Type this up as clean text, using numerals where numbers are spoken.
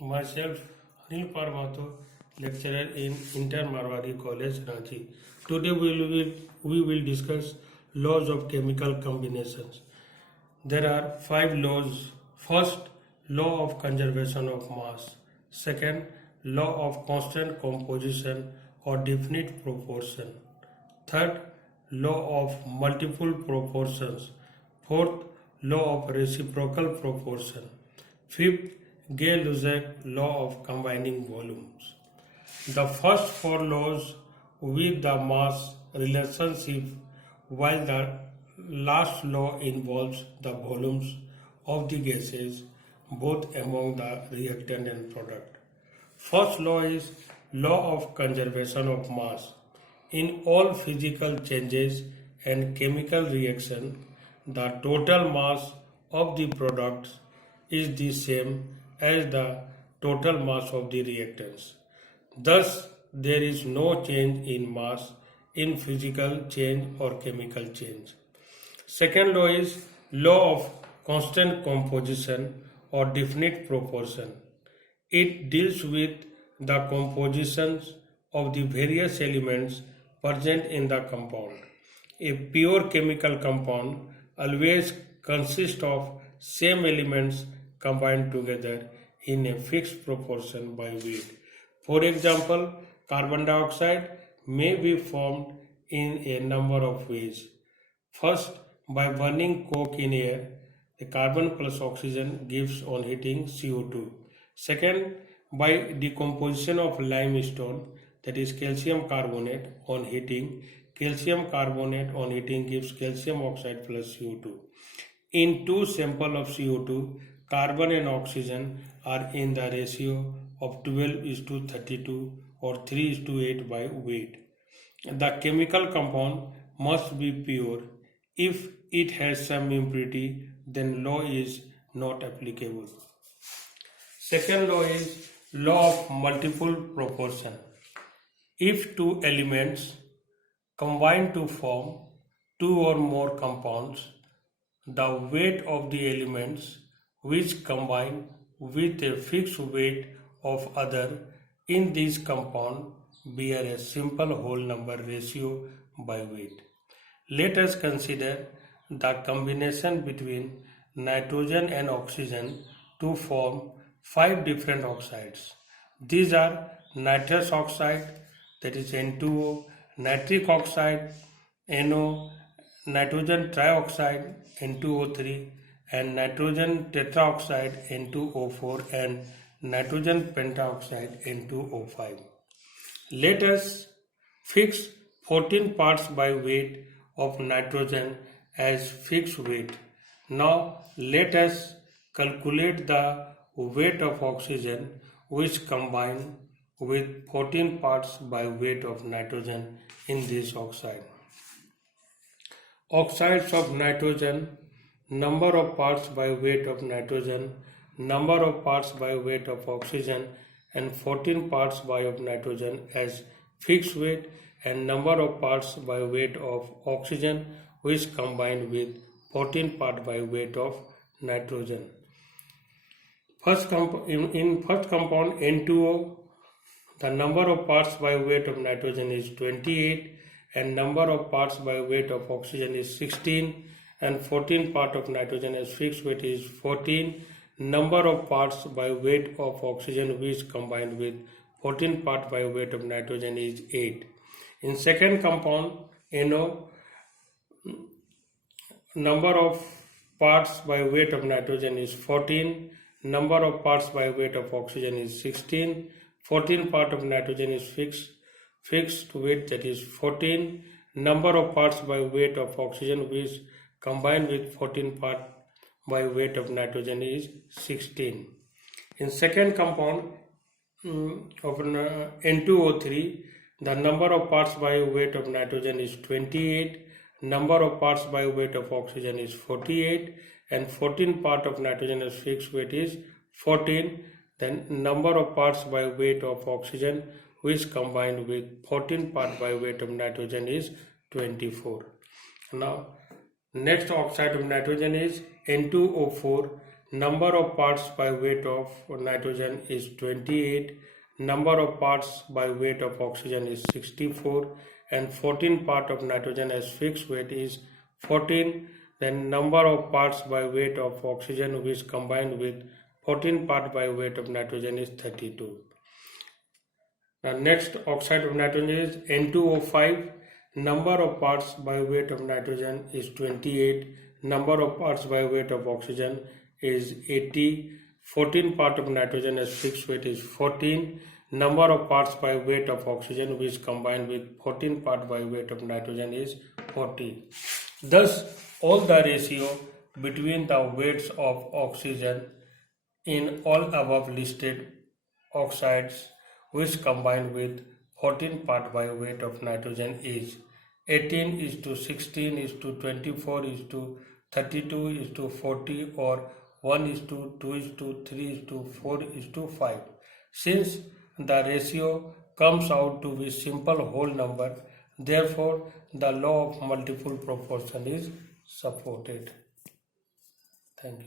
Myself, Anil Parmato, lecturer in Inter Marwari College, Ranchi. Today we will discuss laws of chemical combinations. There are five laws. First, law of conservation of mass. Second, law of constant composition or definite proportion. Third, law of multiple proportions. Fourth, law of reciprocal proportion. Fifth, Gay-Lussac law of combining volumes. The first four laws with the mass relationship, while the last law involves the volumes of the gases both among the reactant and product. First law is law of conservation of mass. In all physical changes and chemical reaction, the total mass of the products is the same as the total mass of the reactants. Thus, there is no change in mass in physical change or chemical change. Second law is law of constant composition or definite proportion. It deals with the compositions of the various elements present in the compound. A pure chemical compound always consists of same elements combined together in a fixed proportion by weight. For example, carbon dioxide may be formed in a number of ways. First, by burning coke in air, the carbon plus oxygen gives on heating CO2. Second, by decomposition of limestone, that is calcium carbonate, on heating, calcium carbonate on heating gives calcium oxide plus CO2. In two samples of CO2, carbon and oxygen are in the ratio of 12:32 or 3:8 by weight. The chemical compound must be pure. If it has some impurity, then law is not applicable. Second law is law of multiple proportion. If two elements combine to form two or more compounds, the weight of the elements which combine with a fixed weight of other in this compound bear a simple whole number ratio by weight. Let us consider the combination between nitrogen and oxygen to form five different oxides. These are nitrous oxide, that is N2O, nitric oxide, NO, nitrogen trioxide, N2O3, and nitrogen tetraoxide, N2O4, and nitrogen pentaoxide, N2O5. Let us fix 14 parts by weight of nitrogen as fixed weight. Now let us calculate the weight of oxygen which combine with 14 parts by weight of nitrogen in this oxide. Oxides of nitrogen, number of parts by weight of nitrogen, number of parts by weight of oxygen, and 14 parts by of nitrogen as fixed weight, and number of parts by weight of oxygen which combined with 14 parts by weight of nitrogen. In first compound N2O, the number of parts by weight of nitrogen is 28 and number of parts by weight of oxygen is 16 and 14 part of nitrogen as fixed weight is 14. Number of parts by weight of oxygen which combined with 14 part by weight of nitrogen is 8. In second compound NO, number of parts by weight of nitrogen is 14, number of parts by weight of oxygen is 16, 14 part of nitrogen is fixed weight, that is 14, number of parts by weight of oxygen which combined with 14 part by weight of nitrogen is 16. In second compound of N2O3, the number of parts by weight of nitrogen is 28, number of parts by weight of oxygen is 48, and 14 part of nitrogen as fixed weight is 14. Then number of parts by weight of oxygen which combined with 14 part by weight of nitrogen is 24. Now next oxide of nitrogen is N2O4. Number of parts by weight of nitrogen is 28. Number of parts by weight of oxygen is 64, and 14 part of nitrogen as fixed weight is 14. Then number of parts by weight of oxygen which combined with 14 part by weight of nitrogen is 32. Now next oxide of nitrogen is N2O5. Number of parts by weight of nitrogen is 28. Number of parts by weight of oxygen is 80. 14 part of nitrogen as fixed weight is 14. Number of parts by weight of oxygen which combined with 14 part by weight of nitrogen is 40. Thus, all the ratio between the weights of oxygen in all above listed oxides which combined with 14 part by weight of nitrogen is 18 is to 16 is to 24 is to 32 is to 40 or 1 is to 2 is to 3 is to 4 is to 5. Since the ratio comes out to be simple whole number, therefore the law of multiple proportion is supported. Thank you.